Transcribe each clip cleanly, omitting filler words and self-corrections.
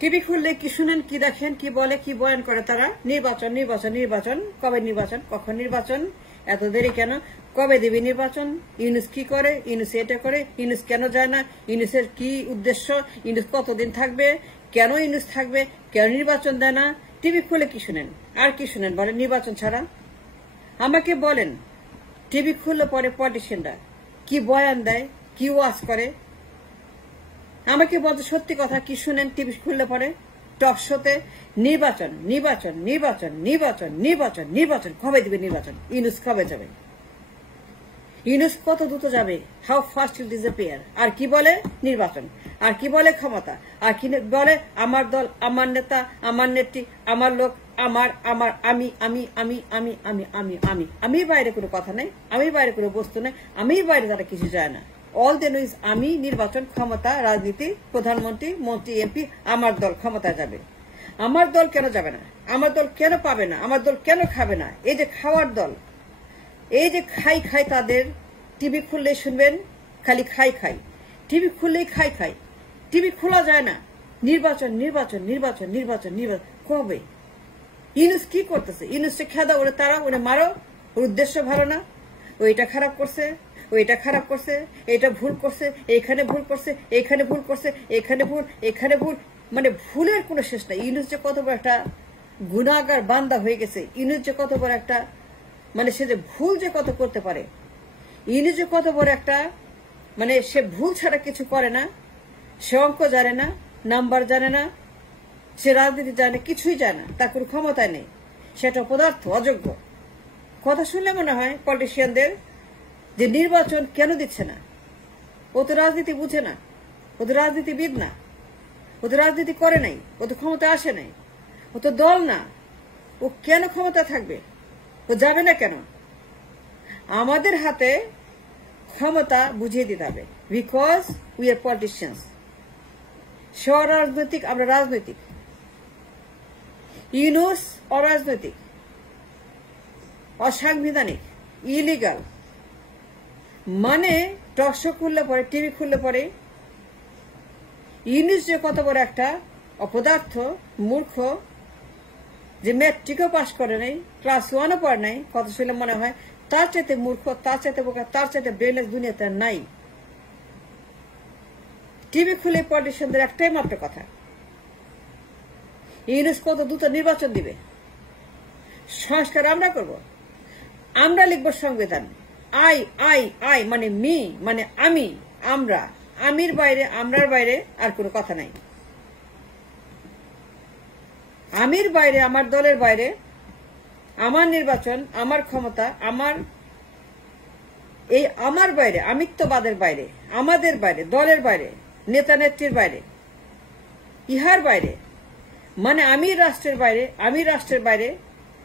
TV খুললে কি শুনেন, কি দেখেন, কি বলে, কি বয়ান করে তারা? নির্বাচন, নির্বাচন, নির্বাচন। কবে নির্বাচন? কখন নির্বাচন? এত দেরি কেন? কবে দেবে নির্বাচন? ইউনুস কি করে? ইউনুস এটা করে? ইউনুস কেন যায় না? ইউনুসের কি উদ্দেশ্য? ইউনুস কতদিন থাকবে? কেন ইউনুস থাকবে? কেন নির্বাচন দেয় না? টিভি খুলে কি শুনেন? আর কি শুনেন বলেন নির্বাচন ছাড়া? আমাকে বলেন, টিভি খুললে পরে পলিটিশিয়ানরা কি বয়ান দেয়, কি ওয়াজ করে? আমাকে বলতে সত্যি কথা, কি শুনেন টিভি খুললে পরে? টক শোতে নির্বাচন, নির্বাচন, নির্বাচন, নির্বাচন, নির্বাচন, নির্বাচন। কবে দিবে নির্বাচন? ইউনুস কবে যাবে? ইউনুস কত দ্রুত যাবে? How fast will disappear? আর কি বলে? নির্বাচন। আর কি বলে? ক্ষমতা। আর কি বলে? আমার দল, আমার নেতা, আমার নেত্রী, আমার লোক, আমার আমার আমি আমি আমি আমি আমি আমি আমি আমি বাইরে কোনো কথা নেই, আমি বাইরে কোনো বস্তু নেই, আমি বাইরে তারা কিছু যায় না। অল দে নো ইজ আমি, নির্বাচন, ক্ষমতা, রাজনীতি, প্রধানমন্ত্রী, মন্ত্রী, এমপি। আমার দল ক্ষমতা যাবে। আমার দল কেন যাবে না? আমার দল কেন পাবে না? আমার দল কেন খাবে না? এই যে খাওয়ার দল, এই যে খাই খাই, তাদের টিভি খুললেই শুনবেন খালি খাই খাই, টিভি খুললেই খাই খাই, টিভি খোলা যায় না। নির্বাচন, নির্বাচন, নির্বাচন, নির্বাচন, নির্বাচন। কবে? ইউনুস কি করতেছে? ইউনুসকে খেদা, ওরে তারা, ওরে মারো, ওর উদ্দেশ্য ভালো না, ওইটা খারাপ করছে, ওইটা খারাপ করছে, এটা ভুল করছে, এইখানে ভুল করছে, এইখানে ভুল করছে, এখানে ভুল, এখানে ভুল, মানে ভুলের কোনো শেষ নাই। ইউনুস যে কত বড় একটা গুনাহগার বান্দা হয়ে গেছে, ইউনুস যে কত বড় একটা, মানে সে যে ভুল যে কত করতে পারে, ইউনুস যে কত বড় একটা, মানে সে ভুল ছাড়া কিছু করে না, সে অঙ্ক জানে না, নাম্বার জানে না, সে রাজনীতি জানে না, কিছুই জানে না, তার কোনো ক্ষমতায় নেই, সেটা অপদার্থ, অযোগ্য। কথা শুনলে মনে হয় পলিটিশিয়ানদের যে নির্বাচন কেন দিচ্ছে না? ও তো রাজনীতি বুঝে না, ও তো রাজনীতিবিদ না, ও তো রাজনীতি করে নাই, ও তো ক্ষমতা আসে নাই, ও তো দল না, ও কেন ক্ষমতা থাকবে? ও যাবে না কেন? আমাদের হাতে ক্ষমতা বুঝিয়ে দিতে হবে, বিকজ উই আর পলিটিশিয়ানস। সে অরাজনৈতিক, আমরা রাজনৈতিক। ইউনুস অরাজনৈতিক, অসাংবিধানিক, ইলিগাল। মানে টক শো খুললে পরে, টিভি খুললে পরে ইউনুস যে কত বড় একটা অপদার্থ, মূর্খ, যে ম্যাট্রিকও পাশ করে নাই, ক্লাস 1ও পড়ে নাই, কত শুনলে মনে হয় তার চাইতে মূর্খ, তার চাইতে বোকা, তার চাইতে ব্রেনলেস দুনিয়াতে নাই। টিভি খুলে পলিটিশিয়ানদের একটাই মাত্র কথা, ইউনুস কত দ্রুত নির্বাচন দিবে, সংস্কার আমরা করব, আমরা লিখব সংবিধান। আই আই আই মানে মি, মানে আমি, আমরা, আমির বাইরে, আমরার বাইরে আর কোনো কথা নাই। আমির বাইরে, আমার দলের বাইরে, আমার নির্বাচন, আমার ক্ষমতা, আমার এই আমার বাইরে, আমিত্ববাদের বাইরে, আমাদের বাইরে, দলের বাইরে, নেতা নেত্রীর বাইরে, ইহার বাইরে, মানে আমি রাষ্ট্রের বাইরে, আমি রাষ্ট্রের বাইরে,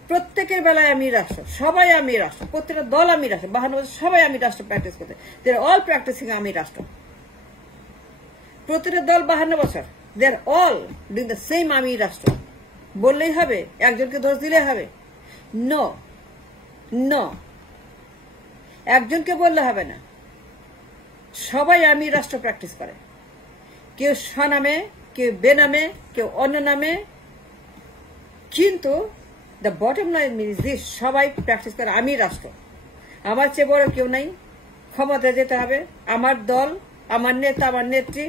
প্রত্যেকের বেলায় আমি রাষ্ট্র, সবাই আমি রাষ্ট্র, প্রত্যেকটা দল আমি রাষ্ট্র, 52 বছর সবাই আমি রাষ্ট্র প্র্যাকটিস করতে, দে আর অল প্র্যাকটিসিং আমি রাষ্ট্র। প্রত্যেকটা দল 52 বছর, দে আর অল ডুইং দ্য সেম আমি রাষ্ট্র। বললেই হবে? একজনকে দোষ দিলে হবে? নো, নো, একজনকে বললে হবে না, সবাই আমি রাষ্ট্র প্র্যাকটিস করে। কেউ স্বনামে, কেউ বেনামে, কেউ অন্য নামে, কিন্তু the bottom line means this, সবাই প্র্যাকটিস করে আমি রাষ্ট্র। আমার চেয়ে বড় কেউ নাই, ক্ষমতায় যেতে হবে আমার দল, আমার নেতা, আমার নেত্রী।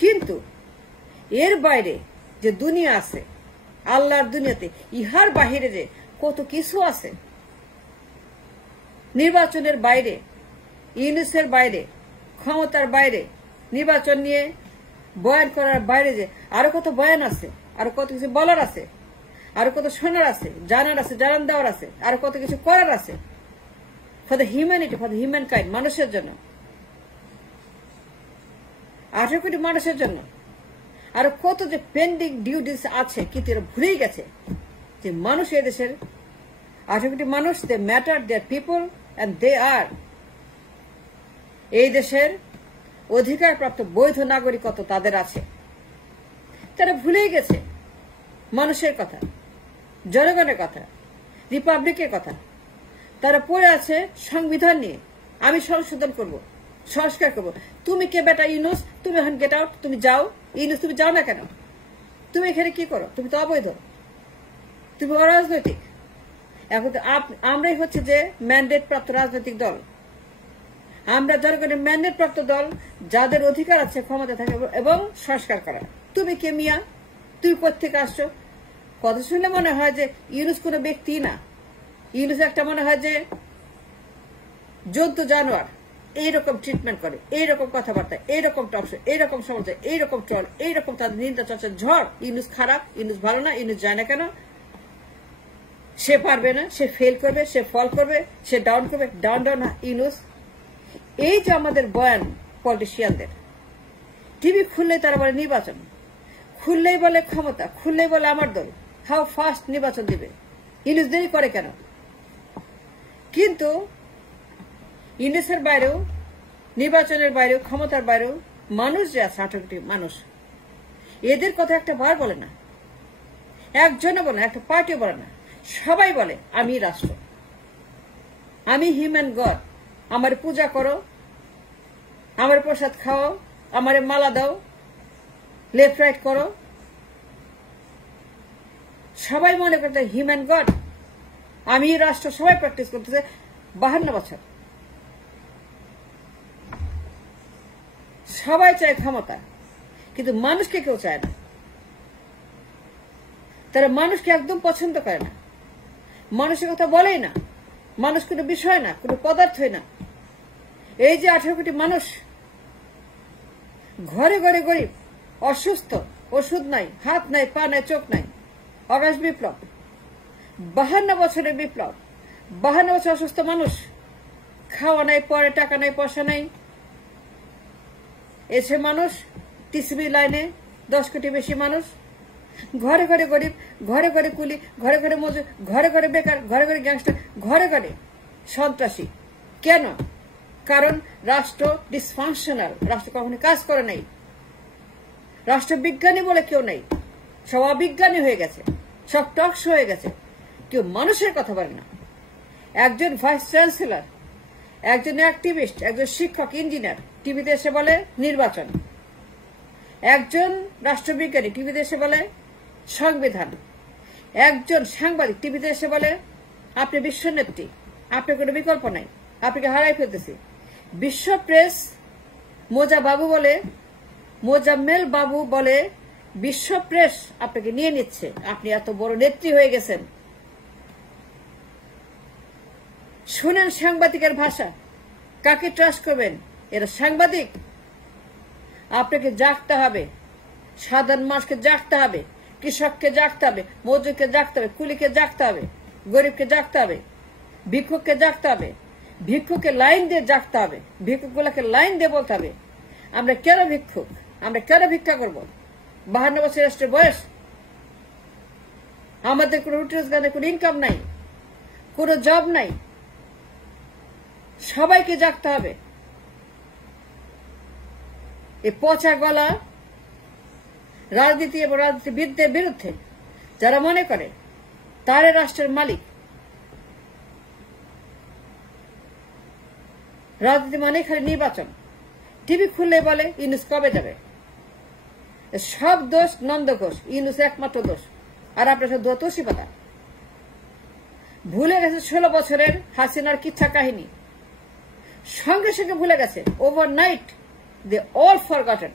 কিন্তু এর বাইরে যে দুনিয়া আছে, আল্লাহর দুনিয়াতে, ইহার বাহিরে যে কত কিছু আছে, নির্বাচনের বাইরে, ইউনুসের বাইরে, ক্ষমতার বাইরে, নির্বাচন নিয়ে বয়ান করার বাইরে যে আরো কত বয়ান আছে, আরো কত কিছু বলার আছে, আরো কত শোনার আছে, জানার আছে, জানান দেওয়ার আছে, আরো কত কিছু করার আছে for the humanity, for the human kind, মানুষের জন্য, 18 কোটি মানুষের জন্য। আরো কত যে পেন্ডিং ডিউটিস আছে, কিন্তু এরা ভুলেই গেছে যে মানুষ এদেশের 18 কোটি মানুষ, they matter, they are people and they are এই দেশের অধিকারপ্রাপ্ত বৈধ নাগরিকত্ব তাদের আছে। তারা ভুলেই গেছে মানুষের কথা, জনগণের কথা, রিপাবলিকের কথা। তারা পড়ে আছে সংবিধান নিয়ে, আমি সংশোধন করব, সংস্কার করব। তুমি কে বেটা ইউনুস? তুমি এখন গেট আউট, তুমি যাও। ইউনুস তুমি যাও না কেন? তুমি এখানে কি করো? তুমি তো অবৈধ, তুমি অরাজনৈতিক। এখন তো আমরাই হচ্ছে যে ম্যান্ডেট প্রাপ্ত রাজনৈতিক দল, আমরা জনগণের ম্যান্ডেট প্রাপ্ত দল, যাদের অধিকার আছে ক্ষমতা থাকে এবং সংস্কার করার। তুমি কে মিয়া? তুমি কোত্থেকে আসছো? কথা শুনলে মনে হয় যে ইউনুস কোনো ব্যক্তি না, ইউনুস একটা মনে হয় যে জন্তু জানোয়ার। এইরকম ট্রিটমেন্ট করে, এইরকম কথাবার্তা, এইরকম টকশো, এইরকম সমাজে, এইরকম ট্রল, এইরকম তাদের নিন্দা চর্চার ঝড়। ইউনুস খারাপ, ইউনুস ভালো না, ইউনুস যায় না কেন? সে পারবে না, সে ফেল করবে, সে ফল করবে, সে ডাউন করবে। Down down Yunus. এই যে আমাদের বয়ান পলিটিশিয়ানদের, টিভি খুললেই তারা বলে নির্বাচন, খুললেই বলে ক্ষমতা, খুললেই বলে আমার দল। হাউ ফাস্ট নির্বাচন দিবে? ইউনুস দেরি করে কেন? কিন্তু ইউনুসের বাইরেও, নির্বাচনের বাইরেও, ক্ষমতার বাইরেও মানুষ যে আছে 18 কোটি মানুষ, এদের কথা একটা বার বলে না, একজনও বলে না, একটা পার্টিও বলে না। সবাই বলে আমি রাষ্ট্র, আমি হিউম্যান গড, আমার পূজা করো, আমার প্রসাদ খাওয়াও, আমার মালা দাও, লেফট রাইট করো। সবাই মনে করতে হিউম্যান গড, আমি রাষ্ট্র, সবাই প্র্যাকটিস করতেছে 52 বছর। সবাই চায় ক্ষমতা, কিন্তু মানুষকে কেউ চায় না। তারা মানুষকে একদম পছন্দ করে না, মানুষের কথা বলেই না। মানুষ কোনো বিষয় না, কোনো পদার্থই না। এই যে 18 কোটি মানুষ, ঘরে ঘরে গরিব, অসুস্থ, ওষুধ নাই, হাত নাই, পা নাই, চোখ নাই। অগাস্ট বিপ্লব, 52 বছরের বিপ্লব, 52 বছর অসুস্থ মানুষ, খাওয়া নাই, পরে টাকা নাই, পয়সা নাই। এসে মানুষ টিসিবি লাইনে 10 কোটি বেশি মানুষ, ঘরে ঘরে গরিব, ঘরে ঘরে কুলি, ঘরে ঘরে মজুর, ঘরে ঘরে বেকার, ঘরে ঘরে গ্যাংস্টার, ঘরে ঘরে সন্ত্রাসী। কেন? কারণ রাষ্ট্র ডিসফাংশনাল, রাষ্ট্র কখনো কাজ করে নাই। রাষ্ট্রবিজ্ঞানী বলে কেউ নেই, সব অবিজ্ঞানী হয়ে গেছে, সব টক্স হয়ে গেছে, কেউ মানুষের কথা বলে না। একজন ভাইস চ্যান্সেলর, একজন অ্যাক্টিভিস্ট, একজন শিক্ষক, ইঞ্জিনিয়ার টিভিতে এসে বলে নির্বাচন। একজন রাষ্ট্রবিজ্ঞানী টিভিতে এসে বলে সংবিধান। একজন সাংবাদিক টিভিতে এসে বলে আপনি বিশ্বনেত্রী, আপনার কোনো বিকল্প নাই, আপনাকে হারাই ফেলতেছি। বিশ্ব প্রেস মোজাম্মেল বাবু বলে বিশ্ব প্রেস আপনাকে নিয়ে নিচ্ছে, আপনি এত বড় নেত্রী হয়ে গেছেন। শুনেন সাংবাদিকের ভাষা, কাকে ট্রাস্ট করবেন? এরা সাংবাদিক। আপনাকে জাগতে হবে, সাধারণ মানুষকে জাগতে হবে, কৃষককে জাগতে হবে, মজুরকে জাগতে হবে, কুলিকে জাগতে হবে, গরিবকে জাগতে হবে, ভিক্ষুককে জাগতে হবে, ভিক্ষুককে লাইন দিয়ে জাগতে হবে, ভিক্ষুকগুলোকে লাইন দিয়ে বলতে হবে আমরা কেন ভিক্ষুক, আমরা কেন ভিক্ষা করব? 52 বছর রাষ্ট্রের বয়স, আমাদের কোনো রুটি রোজগারের কোনো ইনকাম নাই, কোনো জব নাই। সবাইকে জাগতে হবে। এই পচা গলা রাজনীতি এবং রাজনীতিবিদদের বিরুদ্ধে যারা মনে করে তারা রাষ্ট্রের মালিক, রাজনীতি মানে খালি নির্বাচন। টিভি খুললে বলে ইউনুস কবে যাবে। সব দোষ নন্দ ঘোষ, ইউনুস একমাত্র দোষ, আর আপনার সাথে দোষী পাতা। ভুলে গেছে 16 বছরের হাসিনার কিচ্ছা কাহিনী, সঙ্গে সঙ্গে ভুলে গেছে। Overnight they all forgotten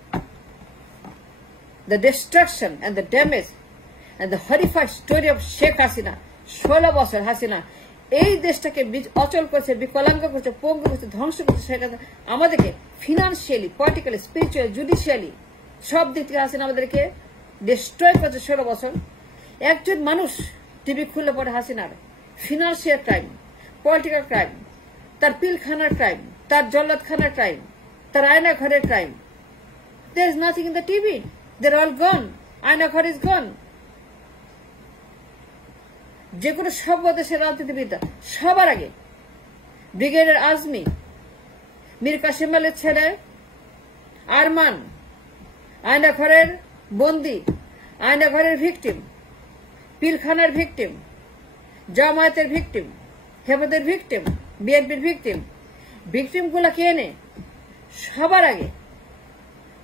the destruction and the damage and the horrified story of Sheikh Hasina. 16 বছর হাসিনা এই দেশটাকে অচল করছে, বিকলাঙ্গ করছে, পঙ্গু করছে, ধ্বংস করছে। আমাদেরকে ফিনান্সিয়ালি, পলিটিক্যালি, স্পিরিচুয়ালি, জুডিশিয়ালি সব দিক থেকে হাসিনা আমাদেরকে ডিস্ট্রয় করছে 16 বছর। একজন মানুষ টিভি খুললে পরে হাসিনার ফিনান্সিয়াল ক্রাইম, পলিটিক্যাল ক্রাইম, তার পিলখানার ক্রাইম, তার জল্লাদখানার ক্রাইম, তার আয়না ঘরের crime. There is nothing in the TV. They're all gone. আয়না ঘর is gone. যে কোনো সভ্য দেশের রাজনীতিবিদরা সবার আগে ব্রিগেডিয়ার আজমি, মীর কাসেম আলীর ছেলে আরমান, আয়না ঘরের বন্দী, আয়না ঘরের ভিকটিম, পিলখানার ভিকটিম, জামায়াতের ভিকটিম, হেফাজতের ভিকটিম, বিএনপির ভিকটিম। ভিকটিম গুলাকে এনে সবার আগে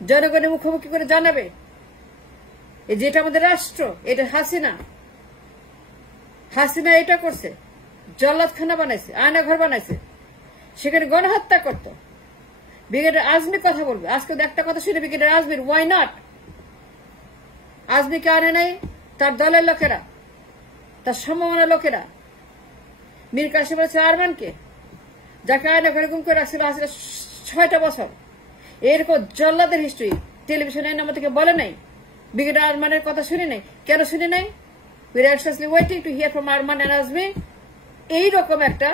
জনগণের মুখোমুখি করে জানাবে এই যেটা আমাদের রাষ্ট্র, এটা হাসিনা এটা করছে, জল্লাদখানা বানাইছে, আয়নাঘর বানাইছে, সেখানে গণহত্যা করত। ব্রিগেডিয়ার আজমি কথা বলবে, আজকে একটা কথা শুনে ব্রিগেডিয়ার আজমির, ওয়াই নট? আজমিকে আনে নাই তার দলের লোকেরা, তার সম্ভাবনার লোকেরা। মীর কাসেমের চেয়ারম্যানকে, যাকে আয়নাঘরে গুম করে রাখছিল 6টা বছর, এরকম জল্লাদের হিস্ট্রি টেলিভিশনে নাম থেকে বলে নাই। ব্রিগেডিয়ার আরমানের কথা শুনে নাই। কেন শুনে নাই? We are anxiously waiting to hear from Arman and Azmi. এইরকম একটা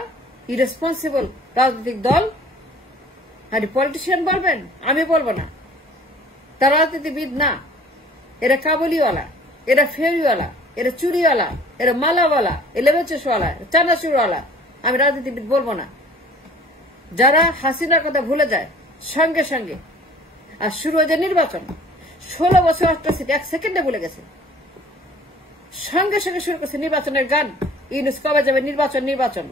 ইরেসপন্সিবল রাজনৈতিক দল আর পলিটিশিয়ান বলবেন? আমি বলবো না। তারা রাজনীতিবিদ না, এরা কাবুলিওয়ালা, এরা ফেরিওয়ালা, এরা চুরিওয়ালা, এরা মালাওয়ালা, লেবেচেসওয়ালা, চানাচুরওয়ালা। আমি রাজনীতিবিদ বলবো না। যারা হাসিনার কথা ভুলে যায় সঙ্গে সঙ্গে, আর শুরু হয়ে যায় নির্বাচন। 16 বছর 8টা সিট 1 সেকেন্ডে ভুলে গেছে, সঙ্গে সঙ্গে শুরু করছে নির্বাচনের গান। ইউনূস কবে যাবে? নির্বাচন।